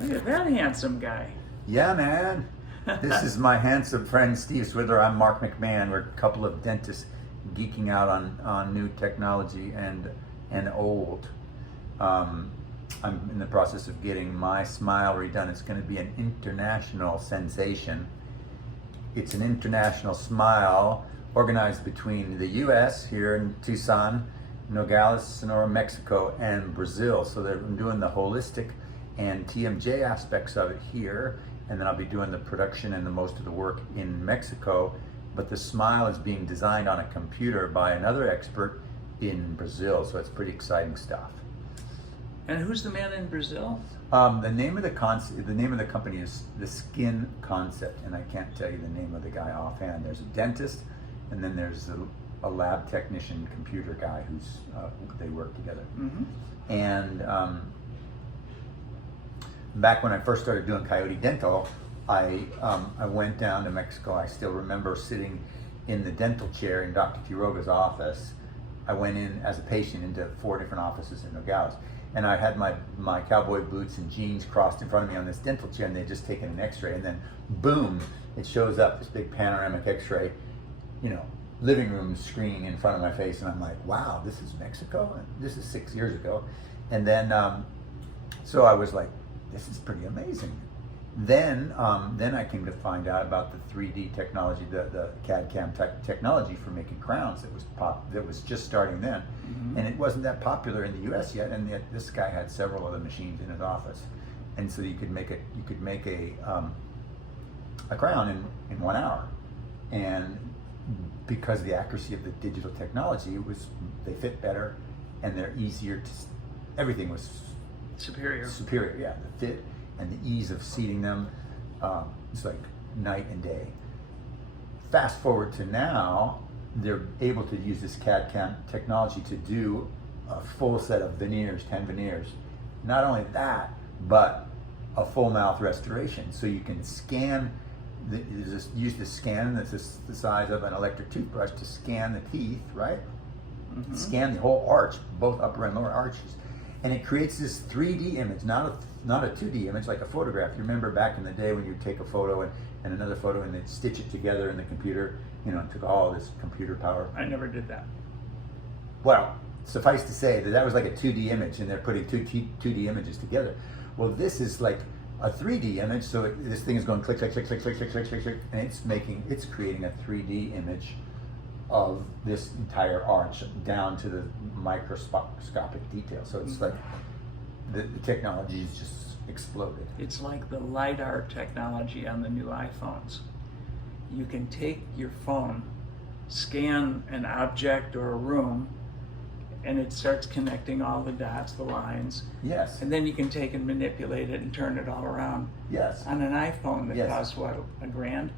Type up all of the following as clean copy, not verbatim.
Look at that handsome guy. Yeah, man. This is my handsome friend Steve Swidler. I'm Mark McMahon. We're a couple of dentists geeking out on new technology and old. I'm in the process of getting my smile redone. It's going to be an international sensation. It's an international smile organized between the U.S. here in Tucson, Nogales, Sonora, Mexico, and Brazil. So they're doing the holistic and TMJ aspects of it here, and then I'll be doing the production and the most of the work in Mexico. But the smile is being designed on a computer by another expert in Brazil, so it's pretty exciting stuff. And who's the man in Brazil? The name of the company is The Skin Concept, and I can't tell you the name of the guy offhand. There's a dentist, and then there's a lab technician computer guy who's they work together. Mm-hmm. And back when I first started doing Coyote Dental, I went down to Mexico. I still remember sitting in the dental chair in Dr. Quiroga's office. I went in as a patient into 4 different offices in Nogales. And I had my cowboy boots and jeans crossed in front of me on this dental chair, and they'd just taken an x-ray, and then boom, it shows up, this big panoramic x-ray, living room screen in front of my face, and I'm like, wow, this is Mexico? And this is 6 years ago. And then, so I was like, this is pretty amazing. Then I came to find out about the 3D technology, the CAD/CAM technology for making crowns that was just starting then. Mm-hmm. And it wasn't that popular in the US yet, and yet this guy had several of the machines in his office. And so you could make a crown in 1 hour. And because of the accuracy of the digital technology, they fit better and they're easier to, everything was superior, yeah, the fit and the ease of seating them, it's like night and day. Fast forward to now, they're able to use this CAD/CAM technology to do a full set of veneers, 10 veneers. Not only that, but a full mouth restoration. So you can scan, use the scan that's the size of an electric toothbrush to scan the teeth, right? Mm-hmm. Scan the whole arch, both upper and lower arches. And it creates this 3D image, not a 2D image like a photograph. You remember back in the day when you'd take a photo and another photo and they'd stitch it together in the computer, it took all this computer power. I never did that. Well, suffice to say that was like a 2D image, and they're putting 2D images together. Well, this is like a 3D image, so this thing is going click, click, click, click, click, click, click, click, click, and it's creating a 3D image of this entire arch down to the microscopic detail. So it's like the technology has just exploded. It's like the LiDAR technology on the new iPhones. You can take your phone, scan an object or a room, and it starts connecting all the dots, the lines. Yes. And then you can take and manipulate it and turn it all around. Yes. On an iPhone that Yes. costs what, $1,000?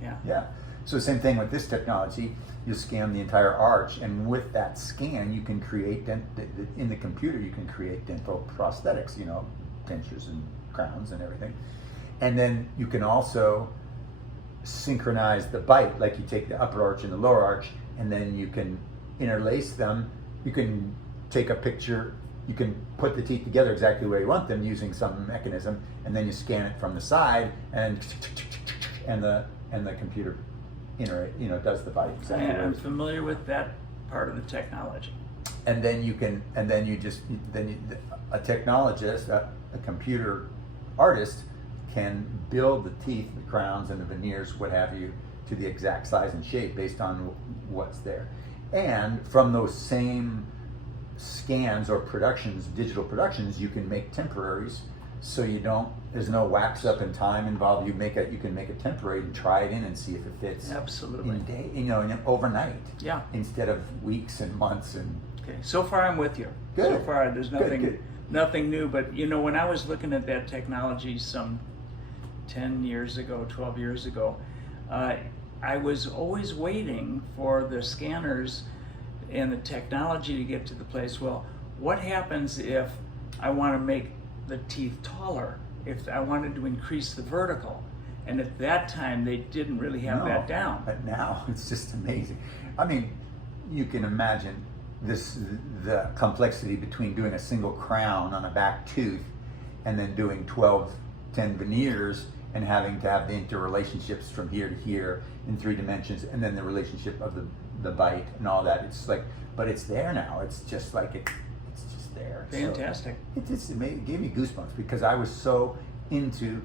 Yeah. Yeah. So same thing with this technology. You scan the entire arch, and with that scan, you can create in the computer. You can create dental prosthetics, dentures and crowns and everything. And then you can also synchronize the bite, like you take the upper arch and the lower arch, and then you can interlace them. You can take a picture. You can put the teeth together exactly where you want them using some mechanism, and then you scan it from the side, and the computer does the bite exactly. I'm familiar with that part of the technology. And then a technologist, a computer artist, can build the teeth, the crowns, and the veneers, what have you, to the exact size and shape based on what's there. And from those same scans or digital productions, you can make temporaries. So there's no wax up in time involved. You can make a temporary and try it in and see if it fits. Absolutely. In overnight. Yeah. Instead of weeks and months and. Okay. So far, I'm with you. Good. So far, there's Good. nothing new. But when I was looking at that technology some 10 years ago, 12 years ago, I was always waiting for the scanners and the technology to get to the place. Well, what happens if I want to make the teeth taller, if I wanted to increase the vertical? And at that time, they didn't really have that down. But now it's just amazing. I mean, you can imagine the complexity between doing a single crown on a back tooth and then doing 10 veneers and having to have the interrelationships from here to here in 3 dimensions, and then the relationship of the bite and all that. It's like, but it's there now. It's just like it's just there. Fantastic. So it gave me goosebumps because I was so into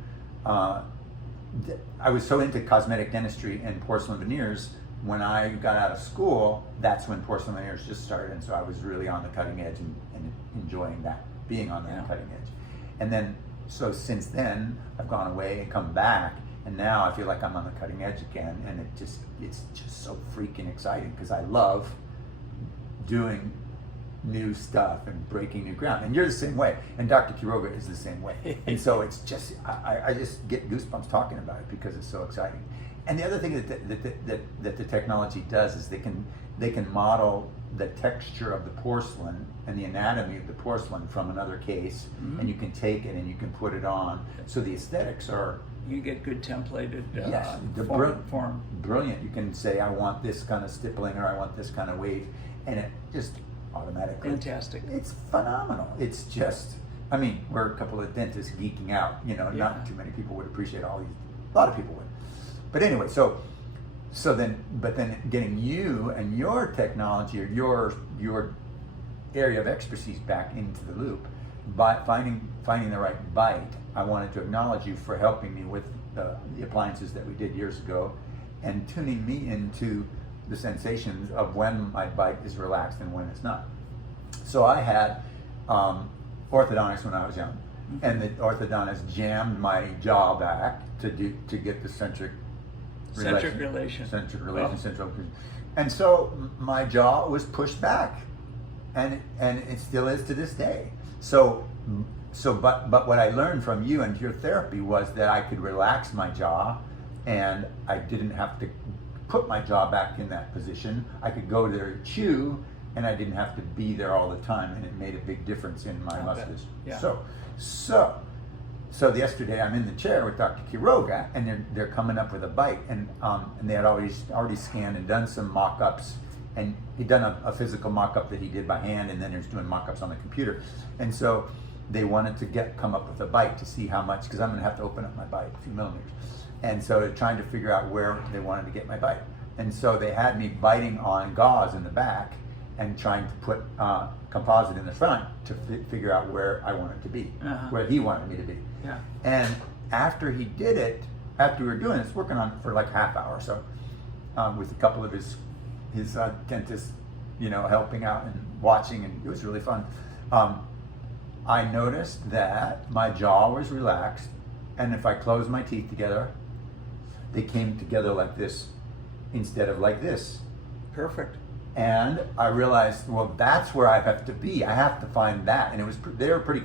cosmetic dentistry and porcelain veneers. When I got out of school, that's when porcelain veneers just started, and so I was really on the cutting edge and enjoying that, being on that cutting edge. And then, so since then, I've gone away and come back, and now I feel like I'm on the cutting edge again, and it's just so freaking exciting because I love doing new stuff and breaking new ground. And you're the same way, and Dr. Quiroga is the same way. And so it's just, I just get goosebumps talking about it because it's so exciting. And the other thing that the technology does is they can model the texture of the porcelain and the anatomy of the porcelain from another case, and you can take it and you can put it on. So the aesthetics are, you get good templated form. Brilliant. You can say, I want this kind of stippling, or I want this kind of wave, and it just automatically. Fantastic. It's phenomenal. It's just, I mean, we're a couple of dentists geeking out. Not too many people would appreciate all these. A lot of people would. But anyway, so then getting you and your technology or your area of expertise back into the loop by finding the right bite. I wanted to acknowledge you for helping me with the appliances that we did years ago, and tuning me into the sensations of when my bite is relaxed and when it's not. So I had orthodontics when I was young, and the orthodontist jammed my jaw back to get the centric relation. And so my jaw was pushed back, and it still is to this day. But what I learned from you and your therapy was that I could relax my jaw, and I didn't have to put my jaw back in that position. I could go there and chew, and I didn't have to be there all the time, and it made a big difference in my muscles. Yeah. So yesterday I'm in the chair with Dr. Quiroga, and they're coming up with a bite, and they had already scanned and done some mock-ups, and he'd done a physical mock-up that he did by hand, and then he was doing mock-ups on the computer. And so they wanted to come up with a bite to see how much, because I'm going to have to open up my bite a few millimeters. And so they're trying to figure out where they wanted to get my bite. And so they had me biting on gauze in the back and trying to put composite in the front to figure out where I wanted to be, where he wanted me to be. Yeah. And after he did it, after we were doing this, working on it for like half hour or so, with a couple of his dentists, helping out and watching, and it was really fun. I noticed that my jaw was relaxed, and if I closed my teeth together, they came together like this instead of like this. Perfect. And I realized, well, that's where I have to be. I have to find that, and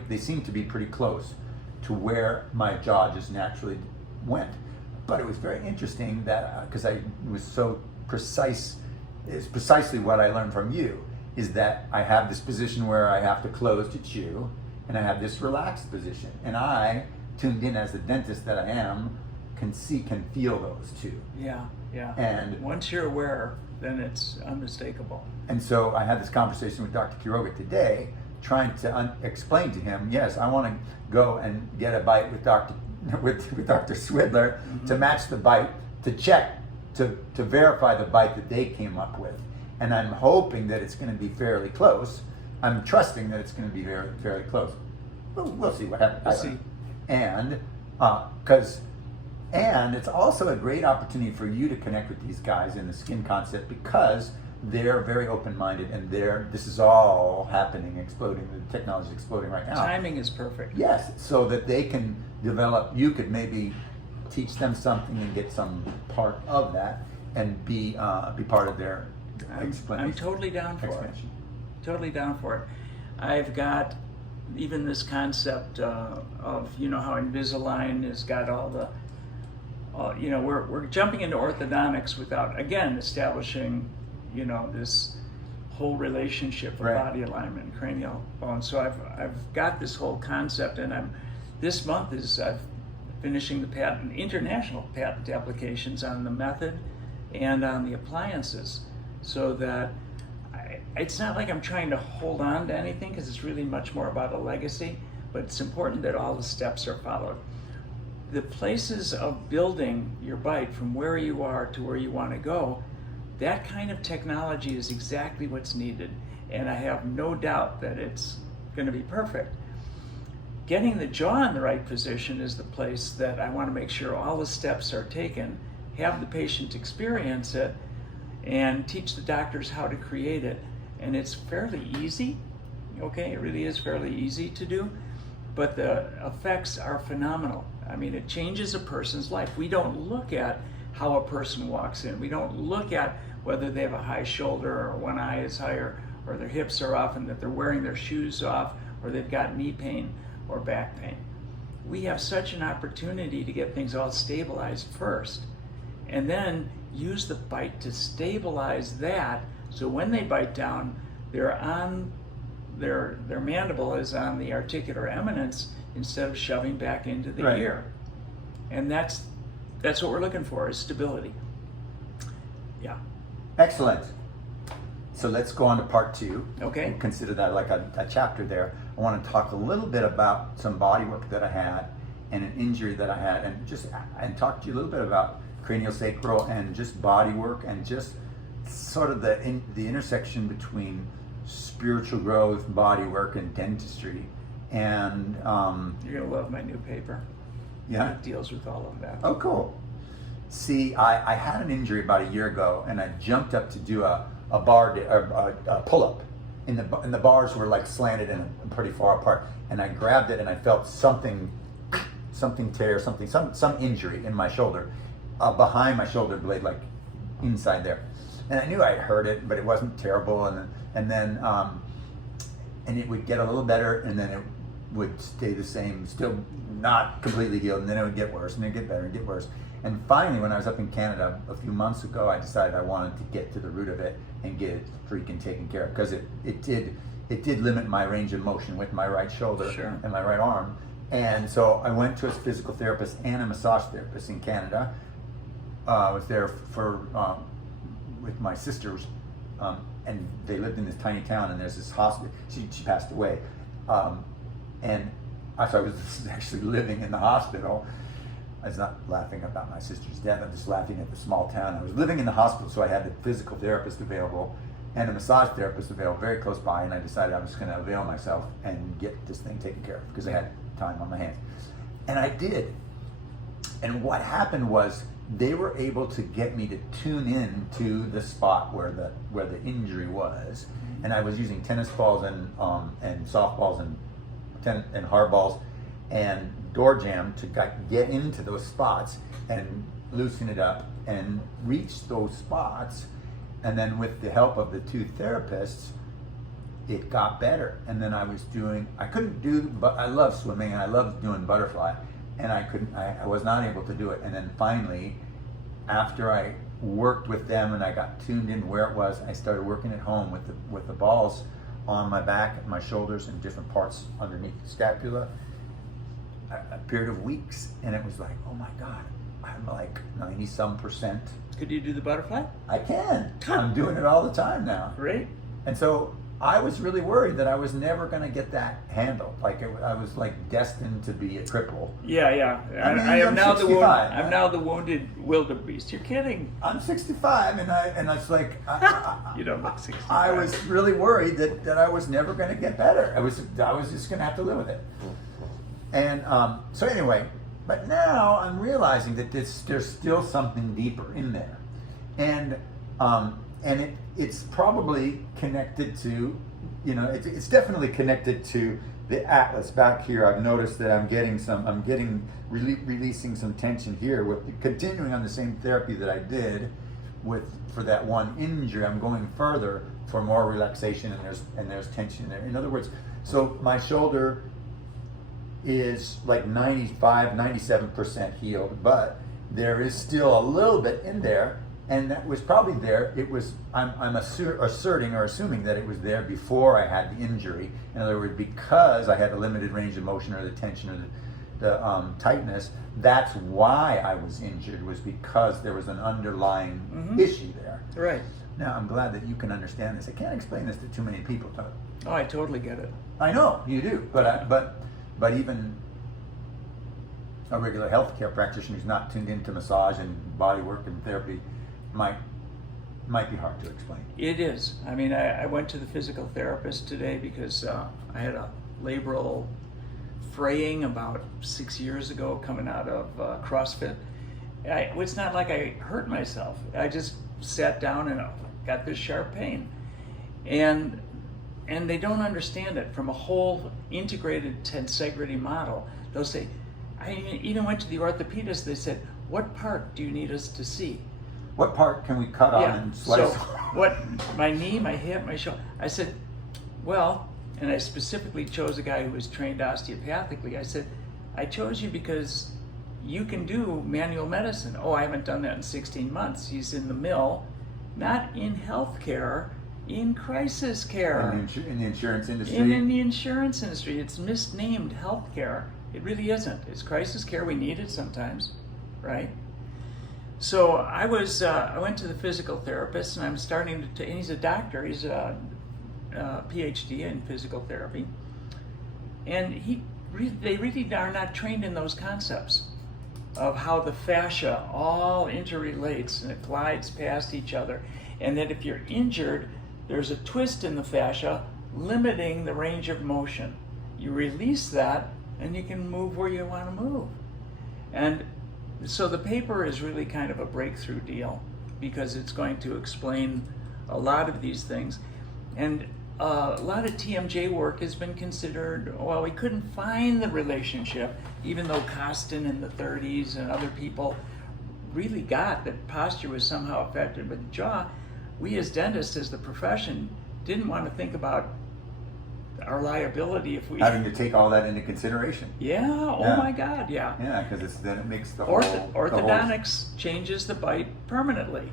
they seemed to be pretty close to where my jaw just naturally went. But it was very interesting that because I was so precise. It's precisely what I learned from you, is that I have this position where I have to close to chew, and I have this relaxed position. And I, tuned in as the dentist that I am, can feel those two. Yeah. And once you're aware, then it's unmistakable. And so I had this conversation with Dr. Quiroga today, trying to explain to him, yes, I want to go and get a bite with Dr. Swidler to match the bite, to check, to verify the bite that they came up with. And I'm hoping that it's going to be fairly close. I'm trusting that it's going to be fairly close. We'll see what happens. We'll see. And it's also a great opportunity for you to connect with these guys in the skin concept, because they're very open-minded, and this is all happening, exploding. The technology is exploding right now. Timing is perfect. Yes, so that they can develop. You could maybe teach them something and get some part of that, and be part of their explanation. I'm totally down for it. Totally down for it. I've got even this concept of how Invisalign has got all the. We're jumping into orthodontics without, again, establishing, this whole relationship of body alignment and cranial bone. So I've got this whole concept, and this month I'm finishing the international patent applications on the method and on the appliances, so that it's not like I'm trying to hold on to anything, because it's really much more about a legacy. but it's important that all the steps are followed. The places of building your bike from where you are to where you want to go, that kind of technology is exactly what's needed, and I have no doubt that it's going to be perfect. Getting the jaw in the right position is the place that I want to make sure all the steps are taken, have the patient experience it, and teach the doctors how to create it. And it's fairly easy, okay? It really is fairly easy to do, but the effects are phenomenal. I mean, it changes a person's life. We don't look at how a person walks in. We don't look at whether they have a high shoulder or one eye is higher or their hips are off and that they're wearing their shoes off or they've got knee pain or back pain. We have such an opportunity to get things all stabilized first and then use the bite to stabilize that, so when they bite down, they're on their mandible is on the articular eminence instead of shoving back into the Right. ear. And that's what we're looking for, is stability. Yeah. Excellent. So let's go on to part 2. Okay. Consider that like a chapter there. I want to talk a little bit about some body work that I had and an injury that I had, and talk to you a little bit about craniosacral and just body work and just sort of the intersection between spiritual growth, body work, and dentistry. And You're gonna love my new paper. yeah. It deals with all of that. Oh, cool. See, I had an injury about a year ago, and I jumped up to do a pull-up, and the bars were like slanted and pretty far apart, and I grabbed it, and I felt something tear, some injury in my shoulder, behind my shoulder blade, like inside there, and I knew I hurt it, but it wasn't terrible, and then it would get a little better, and then it would stay the same, still not completely healed, and then it would get worse, and then get better and get worse. And finally, when I was up in Canada a few months ago, I decided I wanted to get to the root of it and get it freaking taken care of, because it did limit my range of motion with my right shoulder Sure. and my right arm. And so I went to a physical therapist and a massage therapist in Canada. I was there with my sisters, and they lived in this tiny town, and there's this hospital. She passed away, and I was actually living in the hospital. I was not laughing about my sister's death. I'm just laughing at the small town. I was living in the hospital, so I had the physical therapist available and a massage therapist available very close by, and I decided I was going to avail myself and get this thing taken care of because I had time on my hands. And I did. And what happened was they were able to get me to tune in to the spot where the injury was. And I was using tennis balls and softballs and hard balls and door jam to get into those spots and loosen it up and reach those spots. And then with the help of the 2 therapists, it got better. And then I couldn't do, but I love swimming and I love doing butterfly, and I was not able to do it. And then finally, after I worked with them and I got tuned in where it was, I started working at home with the balls on my back and my shoulders and different parts underneath the scapula. A period of weeks, and it was like, oh my God, I'm like 90-some%. Could you do the butterfly? I can. I'm doing it all the time now. Great. And so I was really worried that I was never going to get that handled. Like I was like destined to be a cripple. Yeah. I mean, I am I'm now 65. I'm now the wounded wildebeest. You're kidding. I'm 65, and I was like, You don't look 65. I was really worried that I was never going to get better. I was just going to have to live with it. And so anyway, but now I'm realizing that there's still something deeper in there, and it's probably connected to, it's definitely connected to the atlas back here. I've noticed that I'm releasing some tension here with continuing on the same therapy that I did for that one injury. I'm going further for more relaxation, and there's tension there. In other words, so my shoulder is like 97% healed, but there is still a little bit in there, and that was probably there. It was, I'm asserting or assuming that it was there before I had the injury. In other words, because I had a limited range of motion or the tension or the tightness, that's why I was injured, was because there was an underlying issue there. Right. Now, I'm glad that you can understand this. I can't explain this to too many people, Todd. Oh, I totally get it. I know you do, but But even a regular healthcare practitioner who's not tuned into massage and body work and therapy might be hard to explain. It is. I mean, I went to the physical therapist today because I had a labral fraying about 6 years ago coming out of CrossFit. It's not like I hurt myself. I just sat down and got this sharp pain. And they don't understand it from a whole integrated tensegrity model. They'll say, I even went to the orthopedist, they said, what part do you need us to see? What part can we cut on and slice? So what, my knee, my hip, my shoulder. I said, well, and I specifically chose a guy who was trained osteopathically. I said, I chose you because you can do manual medicine. Oh, I haven't done that in 16 months. He's in the mill, not in healthcare, in crisis care. In the insurance industry? In the insurance industry. It's misnamed healthcare. It really isn't. It's crisis care. We need it sometimes, right? So I went to the physical therapist, and I'm starting to, and he's a doctor. He's a PhD in physical therapy. And they really are not trained in those concepts of how the fascia all interrelates and it glides past each other. And that if you're injured, there's a twist in the fascia limiting the range of motion. You release that and you can move where you want to move. And so the paper is really kind of a breakthrough deal because it's going to explain a lot of these things. And a lot of TMJ work has been considered, well, we couldn't find the relationship, even though Costin in the 30s and other people really got that posture was somehow affected with the jaw. We as dentists, as the profession, didn't want to think about our liability if we... Having to take all that into consideration. Yeah, oh my God, yeah. Yeah, because then it makes the whole... Orthodontics changes the bite permanently.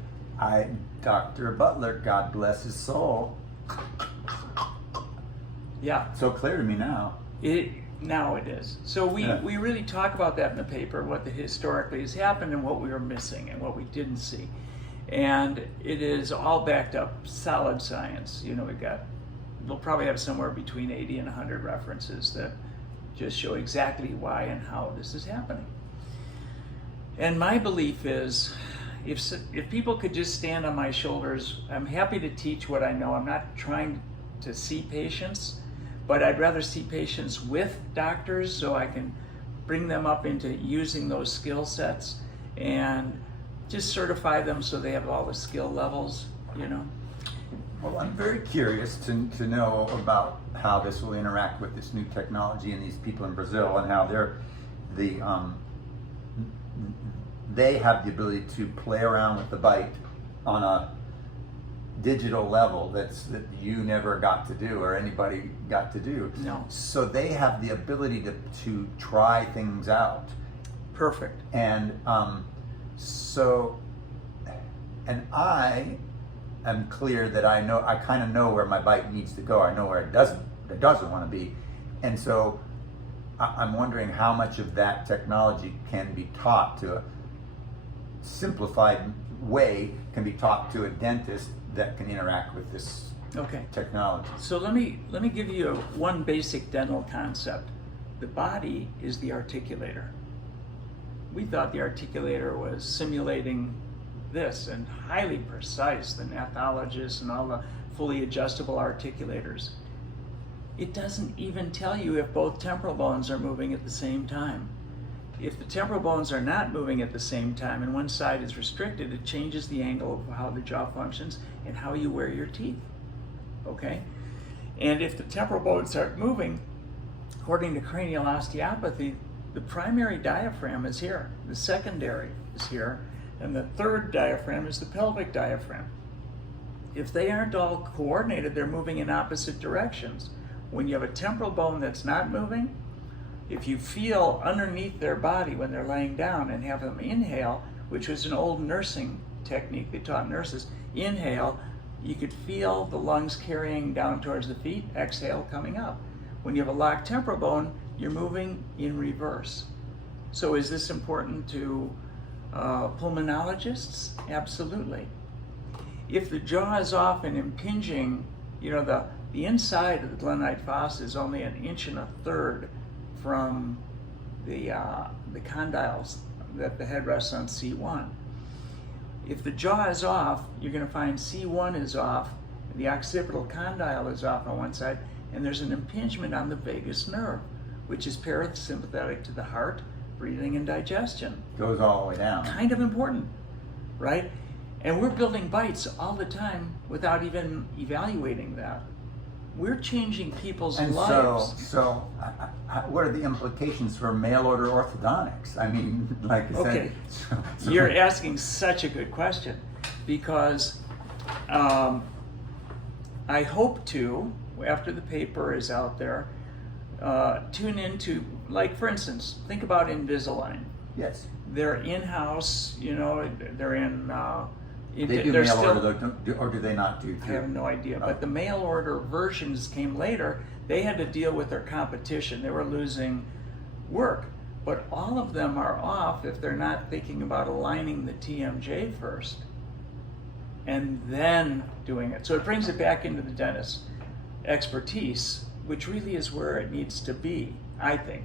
Dr. Butler, God bless his soul. Yeah. So clear to me now. Now it is. So we really talk about that in the paper, what historically has happened and what we were missing and what we didn't see. And it is all backed up, solid science. You know, we'll probably have somewhere between 80 and 100 references that just show exactly why and how this is happening. And my belief is, if people could just stand on my shoulders, I'm happy to teach what I know. I'm not trying to see patients, but I'd rather see patients with doctors so I can bring them up into using those skill sets and just certify them so they have all the skill levels, you know. Well, I'm very curious to know about how this will interact with this new technology and these people in Brazil and how they have the ability to play around with the bite on a digital level that you never got to do or anybody got to do. No. So they have the ability to try things out. Perfect. And I am clear that I kind of know where my bite needs to go. I know where it doesn't want to be. And so I'm wondering how much of that technology can be taught to a simplified way, can be taught to a dentist that can interact with this technology. So let me give you one basic dental concept. The body is the articulator. We thought the articulator was simulating this and highly precise, the nathologists and all the fully adjustable articulators. It doesn't even tell you if both temporal bones are moving at the same time. If the temporal bones are not moving at the same time and one side is restricted, it changes the angle of how the jaw functions and how you wear your teeth, okay? And if the temporal bones aren't moving, according to cranial osteopathy, the primary diaphragm is here, the secondary is here, and the third diaphragm is the pelvic diaphragm. If they aren't all coordinated, they're moving in opposite directions. When you have a temporal bone that's not moving, if you feel underneath their body when they're laying down and have them inhale, which was an old nursing technique they taught nurses, inhale, you could feel the lungs carrying down towards the feet, exhale coming up. When you have a locked temporal bone, you're moving in reverse. So is this important to pulmonologists? Absolutely. If the jaw is off and impinging, you know, the inside of the glenite fossa is only 1.33 inches from the condyles that the head rests on C1. If the jaw is off, you're going to find C1 is off, the occipital condyle is off on one side, and there's an impingement on the vagus nerve, which is parasympathetic to the heart, breathing, and digestion. Goes all the way down. Kind of important, right? And we're building bites all the time without even evaluating that. We're changing people's lives. So what are the implications for mail order orthodontics? I mean, like I Okay, said, you're asking such a good question, because I hope to, after the paper is out there, tune into, like for instance, think about Invisalign. yes, They're in-house, you know, they're in, they do they're mail still, order, or do they not do? I have no idea, but the mail order versions came later. They had to deal with their competition. They were losing work, but all of them are off if they're not thinking about aligning the TMJ first and then doing it. So it brings it back into the dentist's expertise, which really is where it needs to be, I think.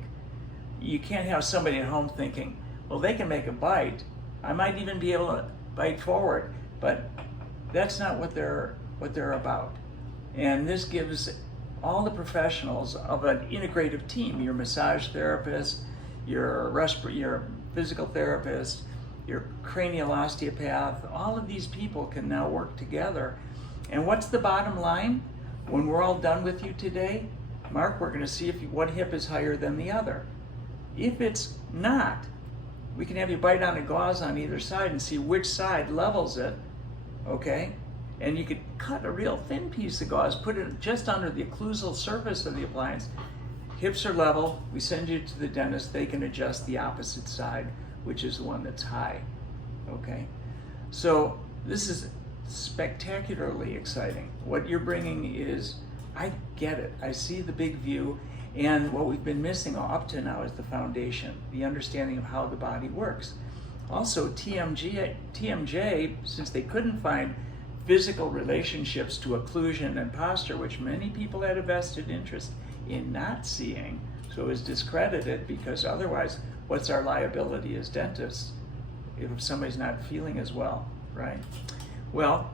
You can't have somebody at home thinking, well, they can make a bite. I might even be able to bite forward, but that's not what they're about. And this gives all the professionals of an integrative team, your massage therapist, your physical therapist, your cranial osteopath, all of these people can now work together. And what's the bottom line? When we're all done with you today, Mark, we're going to see what hip is higher than the other. If it's not, we can have you bite on a gauze on either side and see which side levels it, okay? And you could cut a real thin piece of gauze, put it just under the occlusal surface of the appliance. Hips are level, we send you to the dentist, they can adjust the opposite side, which is the one that's high, okay? So this is spectacularly exciting. What you're bringing is, I get it, I see the big view, and what we've been missing up to now is the foundation, the understanding of how the body works. Also, TMJ, since they couldn't find physical relationships to occlusion and posture, which many people had a vested interest in not seeing, so it was discredited, because otherwise, what's our liability as dentists if somebody's not feeling as well, right? Well,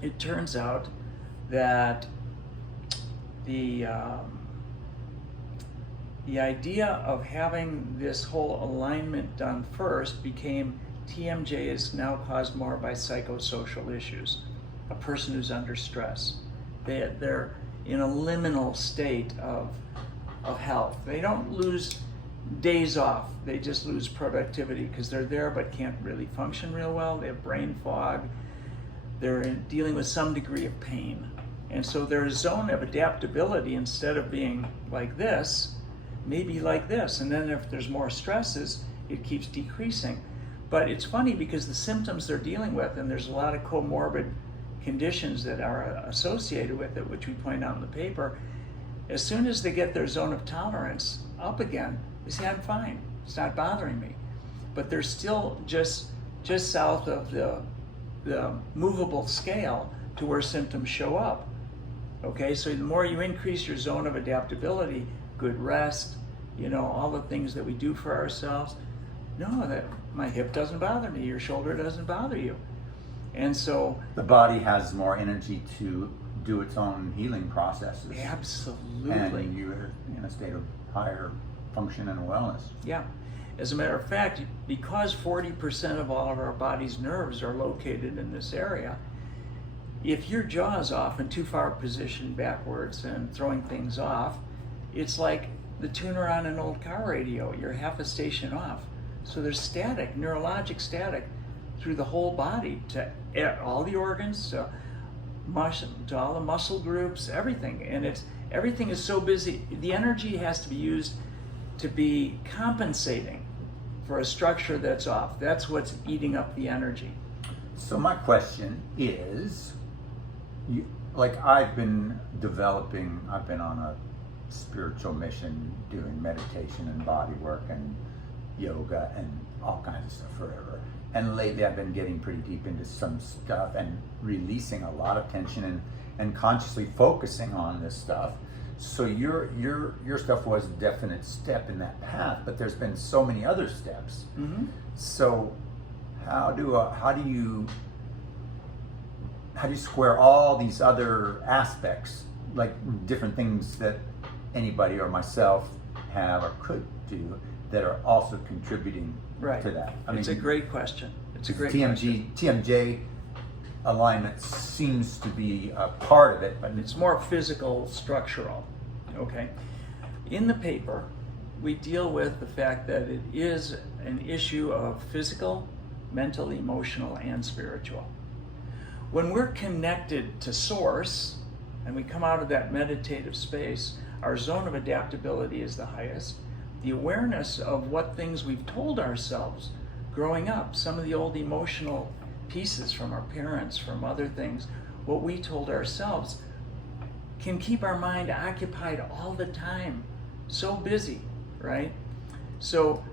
it turns out that the idea of having this whole alignment done first became TMJ is now caused more by psychosocial issues. A person who's under stress. They're in a liminal state of health. They don't lose days off. They just lose productivity because they're there but can't really function real well. They have brain fog. They're dealing with some degree of pain. And so their zone of adaptability, instead of being like this, maybe like this. And then if there's more stresses, it keeps decreasing. But it's funny because the symptoms they're dealing with, and there's a lot of comorbid conditions that are associated with it, which we point out in the paper, as soon as they get their zone of tolerance up again, they say, I'm fine, it's not bothering me. But they're still just south of the movable scale to where symptoms show up. Okay, so the more you increase your zone of adaptability, good rest, you know, all the things that we do for ourselves, no, that my hip doesn't bother me, your shoulder doesn't bother you. And so the body has more energy to do its own healing processes. Absolutely. And you're in a state of higher function and wellness. Yeah. As a matter of fact, because 40% of all of our body's nerves are located in this area, if your jaw is off and too far positioned backwards and throwing things off, it's like the tuner on an old car radio. You're half a station off. So there's static, neurologic static through the whole body to all the organs, to all the muscle groups, everything. And everything is so busy. The energy has to be used to be compensating for a structure that's off. That's what's eating up the energy. So my question is, I've been on a spiritual mission doing meditation and body work and yoga and all kinds of stuff forever. And lately I've been getting pretty deep into some stuff and releasing a lot of tension and consciously focusing on this stuff. So your stuff was a definite step in that path, but there's been so many other steps. Mm-hmm. So how do you square all these other aspects, like different things that anybody or myself have or could do that are also contributing to that? It's a great question. It's a great question. TMJ alignment seems to be a part of it, but It's more physical, structural. Okay. In the paper, we deal with the fact that it is an issue of physical, mental, emotional, and spiritual. When we're connected to Source and we come out of that meditative space, our zone of adaptability is the highest. The awareness of what things we've told ourselves growing up, some of the old emotional pieces from our parents, from other things, what we told ourselves, can keep our mind occupied all the time, so busy, right? So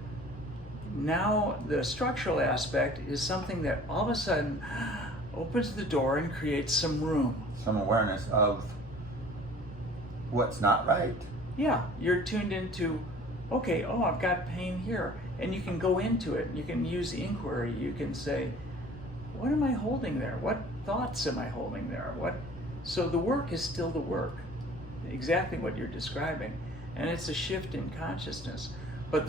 now the structural aspect is something that all of a sudden opens the door and creates some room. Some awareness of what's not right. Yeah, you're tuned into, okay, I've got pain here. And you can go into it. You can use inquiry. You can say, what am I holding there? What thoughts am I holding there? So the work is still the work, exactly what you're describing, and it's a shift in consciousness. But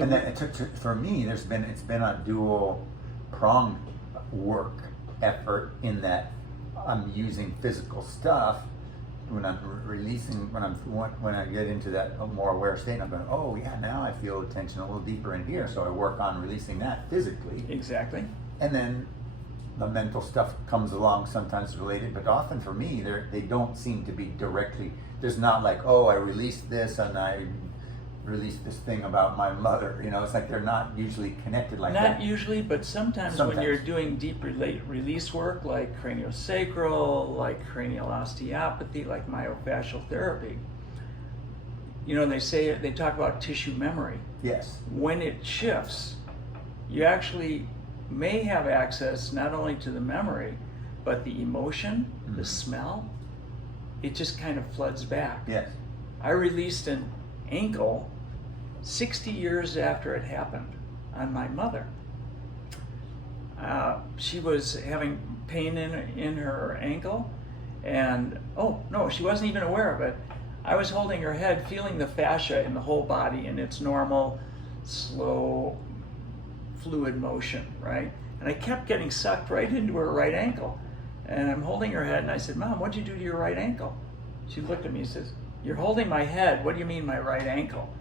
for me, it's been a dual pronged work effort in that I'm using physical stuff when I'm releasing, when I get into that more aware state. I'm going, oh yeah, now I feel the tension a little deeper in here, so I work on releasing that physically. Exactly. And then the mental stuff comes along, sometimes related, but often for me, they don't seem to be directly. There's not like, I released this and I released this thing about my mother. It's like they're not usually connected like that. Not usually, but sometimes when you're doing deep release work, like craniosacral, like cranial osteopathy, like myofascial therapy, they talk about tissue memory. Yes. When it shifts, you actually may have access not only to the memory, but the emotion, the smell. It just kind of floods back. Yes. I released an ankle 60 years after it happened on my mother. She was having pain in her ankle, and she wasn't even aware of it. I was holding her head, feeling the fascia in the whole body in its normal, slow, fluid motion, right? And I kept getting sucked right into her right ankle. And I'm holding her head, and I said, Mom, what'd you do to your right ankle? She looked at me and says, you're holding my head. What do you mean my right ankle?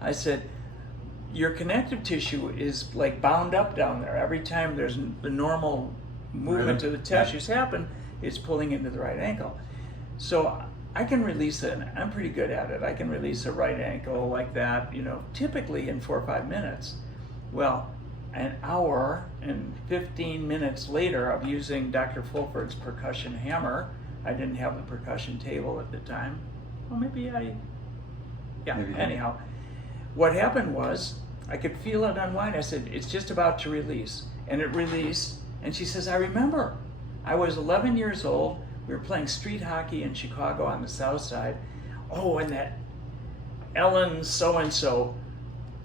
I said, your connective tissue is like bound up down there. Every time there's the normal movement of the tissues happen, it's pulling into the right ankle. So I can release it, and I'm pretty good at it. I can release a right ankle like that, typically in 4 or 5 minutes. Well, an hour and 15 minutes later of using Dr. Fulford's percussion hammer. I didn't have the percussion table at the time. Well, anyhow. What happened was, I could feel it unwind. I said, it's just about to release. And it released, and she says, I remember. I was 11 years old. We were playing street hockey in Chicago on the south side. And that Ellen so-and-so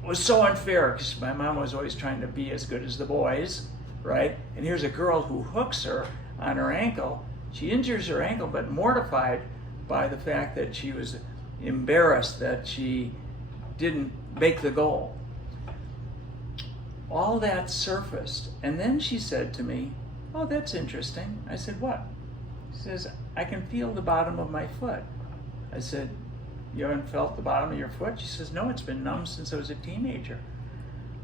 was so unfair, because my mom was always trying to be as good as the boys, right? And here's a girl who hooks her on her ankle. She injures her ankle, but mortified by the fact that she was embarrassed that she didn't make the goal. All that surfaced, and then she said to me, that's interesting. I said, what? She says, I can feel the bottom of my foot. I said, you haven't felt the bottom of your foot? She says, no, it's been numb since I was a teenager.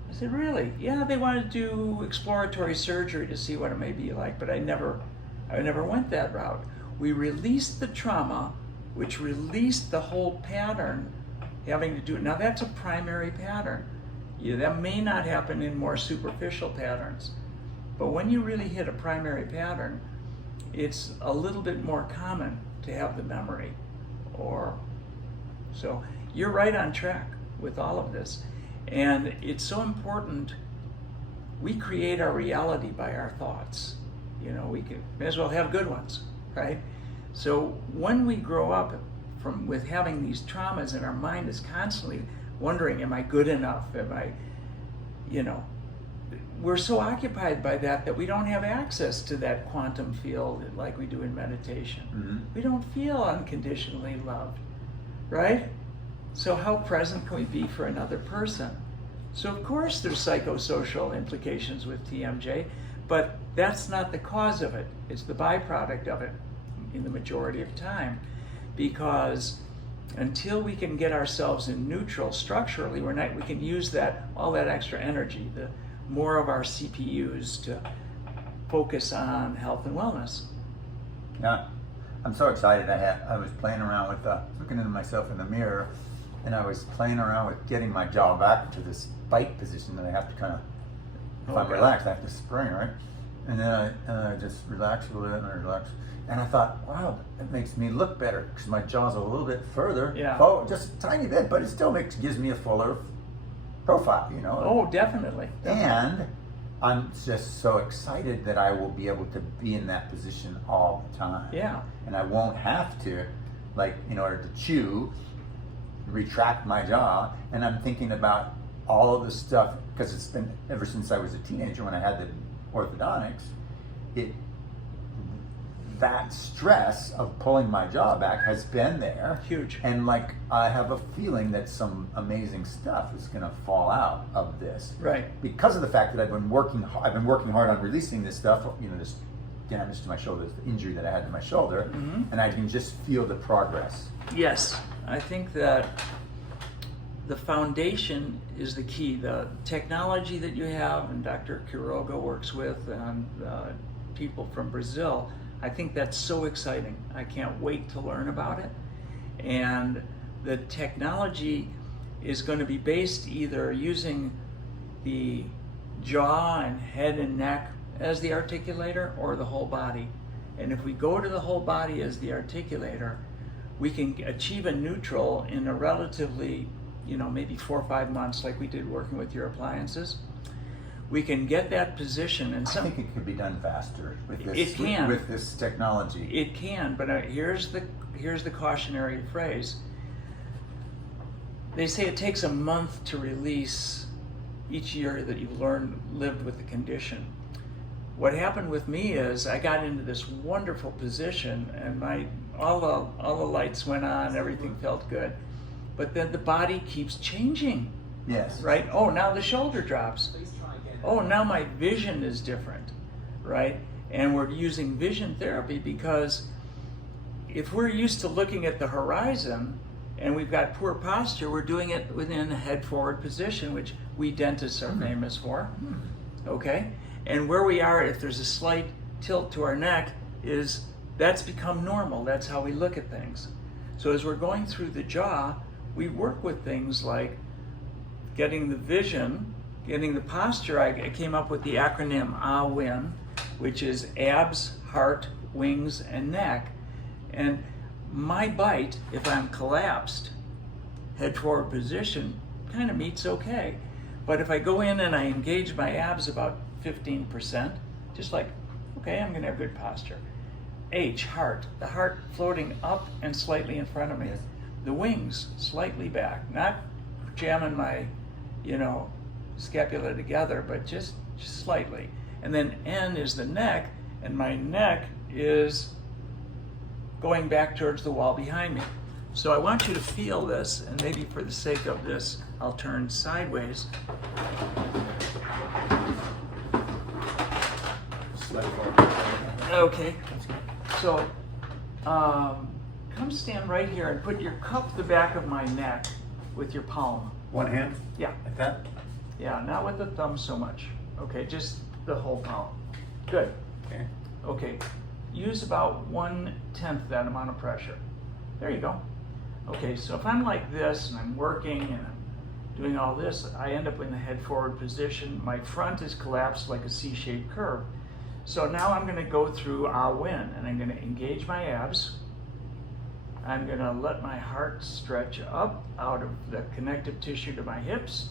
I said, really? Yeah, they wanted to do exploratory surgery to see what it may be like, but I never went that route. We released the trauma, which released the whole pattern having to do it. Now that's a primary pattern. That may not happen in more superficial patterns, but when you really hit a primary pattern, it's a little bit more common to have the memory. So you're right on track with all of this. And it's so important. We create our reality by our thoughts. We may as well have good ones, right? So when we grow up, from with having these traumas, and our mind is constantly wondering, am I good enough? Am I, we're so occupied by that we don't have access to that quantum field like we do in meditation. Mm-hmm. We don't feel unconditionally loved, right? So how present can we be for another person? So of course there's psychosocial implications with TMJ, but that's not the cause of it. It's the byproduct of it in the majority of time, because until we can get ourselves in neutral structurally, we can use all that extra energy, the more of our CPUs to focus on health and wellness. Yeah, I'm so excited. I was playing around with looking at myself in the mirror, and I was playing around with getting my jaw back to this bite position that I have to kind of, if I'm relaxed, I have to spring, right? And then I just relax a little bit, and I relax. And I thought, wow, it makes me look better because my jaw's a little bit further forward, just a tiny bit, but it still gives me a fuller profile, Oh, definitely. And I'm just so excited that I will be able to be in that position all the time. Yeah. And I won't have to, like, in order to chew, retract my jaw. And I'm thinking about all of the stuff, because it's been ever since I was a teenager when I had the orthodontics, that stress of pulling my jaw back has been there. Huge. And like, I have a feeling that some amazing stuff is going to fall out of this. Right. Because of the fact that I've been working hard on releasing this stuff, this damage to my shoulder, the injury that I had to my shoulder, and I can just feel the progress. Yes, I think that the foundation is the key. The technology that you have, and Dr. Quiroga works with, and people from Brazil, I think that's so exciting. I can't wait to learn about it. And the technology is going to be based either using the jaw and head and neck as the articulator or the whole body. And if we go to the whole body as the articulator, we can achieve a neutral in a relatively, maybe 4 or 5 months, like we did working with your appliances. We can get that position, and I think it could be done faster with this. It can. With this technology. It can, but here's the cautionary phrase. They say it takes a month to release each year that you've lived with the condition. What happened with me is I got into this wonderful position, and all the lights went on, everything felt good, but then the body keeps changing. Yes. Right? Oh, now the shoulder drops. Oh, now my vision is different, right? And we're using vision therapy because if we're used to looking at the horizon and we've got poor posture, we're doing it within a head forward position, which we dentists are famous for, okay? And where we are, if there's a slight tilt to our neck, that's become normal. That's how we look at things. So as we're going through the jaw, we work with things like getting the vision, getting the posture. I came up with the acronym AWIN, which is abs, heart, wings, and neck. And my bite, if I'm collapsed, head forward position, kind of meets okay. But if I go in and I engage my abs about 15%, just like, okay, I'm gonna have good posture. H, heart, the heart floating up and slightly in front of me. Yes. The wings slightly back, not jamming my, scapula together, but just slightly. And then N is the neck, and my neck is going back towards the wall behind me. So I want you to feel this, and maybe for the sake of this, I'll turn sideways. Okay, so come stand right here and put your cup the back of my neck with your palm. One hand? Yeah. Like that? Yeah, not with the thumb so much. Okay, just the whole palm. Good. Okay. Okay, use about 1/10 that amount of pressure. There you go. Okay, so if I'm like this and I'm working and I'm doing all this, I end up in the head forward position. My front is collapsed like a C-shaped curve. So now I'm going to go through AWIN, and I'm going to engage my abs. I'm going to let my heart stretch up out of the connective tissue to my hips.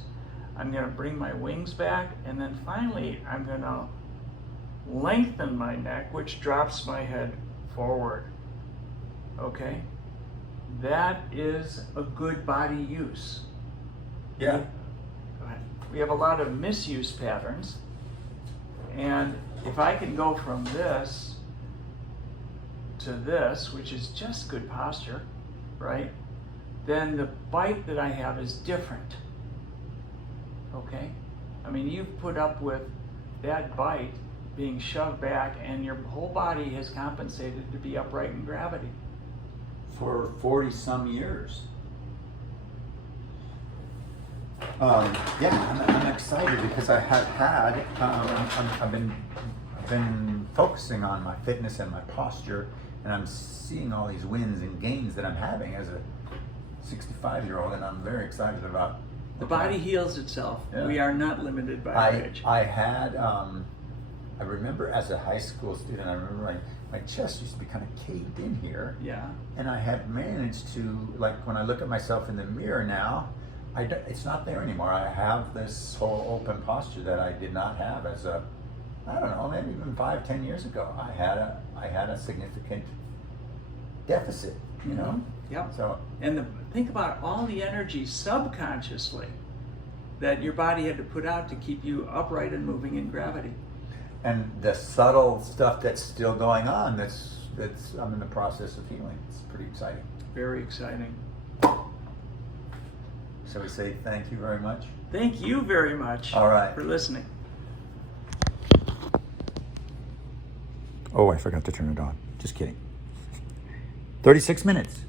I'm going to bring my wings back, and then finally I'm going to lengthen my neck, which drops my head forward. Okay? that is a good body use. Yeah. Go ahead. We have a lot of misuse patterns, and if I can go from this to this, which is just good posture, right? Then the bite that I have is different. Okay? I mean, you've put up with that bite being shoved back, and your whole body has compensated to be upright in gravity. For 40 some years. Yeah, I'm excited because I have had, I've been focusing on my fitness and my posture, and I'm seeing all these wins and gains that I'm having as a 65-year-old, and I'm very excited about. The body heals itself. Yeah. We are not limited by our age. I had, I remember as a high school student, I remember my chest used to be kind of caved in here. Yeah. And I had managed to, like, when I look at myself in the mirror now, it's not there anymore. I have this whole open posture that I did not have as a, I don't know, maybe even 5-10 years ago. I had a significant deficit, you know? Yep. So, and think about all the energy subconsciously that your body had to put out to keep you upright and moving in gravity. And the subtle stuff that's still going on, that's I'm in the process of healing. It's pretty exciting. Very exciting. So we say thank you very much. Thank you very much. All right. For listening. Oh, I forgot to turn it on. Just kidding. 36 minutes.